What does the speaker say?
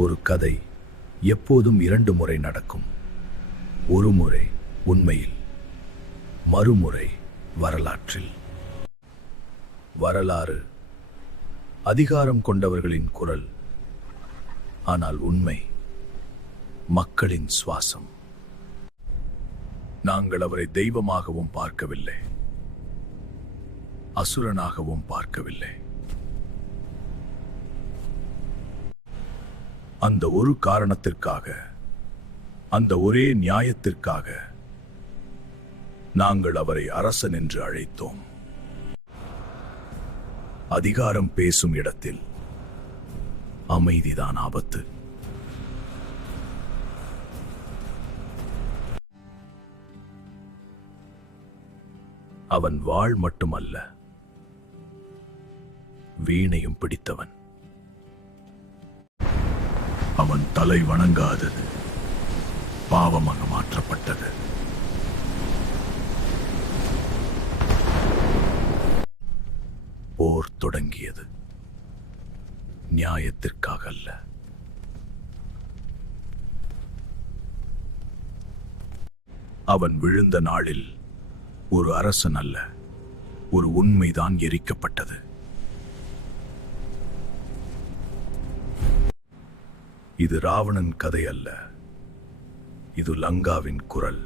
ஒரு கதை எப்போதும் இரண்டு முறை நடக்கும். ஒரு முறை உண்மையில், மறுமுறை வரலாற்றில். வரலாறு அதிகாரம் கொண்டவர்களின் குரல், ஆனால் உண்மை மக்களின் சுவாசம். நாங்கள் அவரை தெய்வமாகவும் பார்க்கவில்லை, அசுரனாகவும் பார்க்கவில்லை. அந்த ஒரு காரணத்திற்காக, அந்த ஒரே நியாயத்திற்காக நாங்கள் அவரை அரசன் என்று அழைத்தோம். அதிகாரம் பேசும் இடத்தில் அமைதிதான் ஆபத்து. அவன் வாள் மட்டுமல்ல, வீணையும் பிடித்தவன். அவன் தலை வணங்காதது பாவமாக மாற்றப்பட்டது. போர் தொடங்கியது நியாயத்திற்காக அல்ல. அவன் விழுந்த நாளில் ஒரு அரசன் அல்ல, ஒரு உண்மைதான் எரிக்கப்பட்டது. இது ராவணன் கதை அல்ல, இது லங்காவின் குரல்.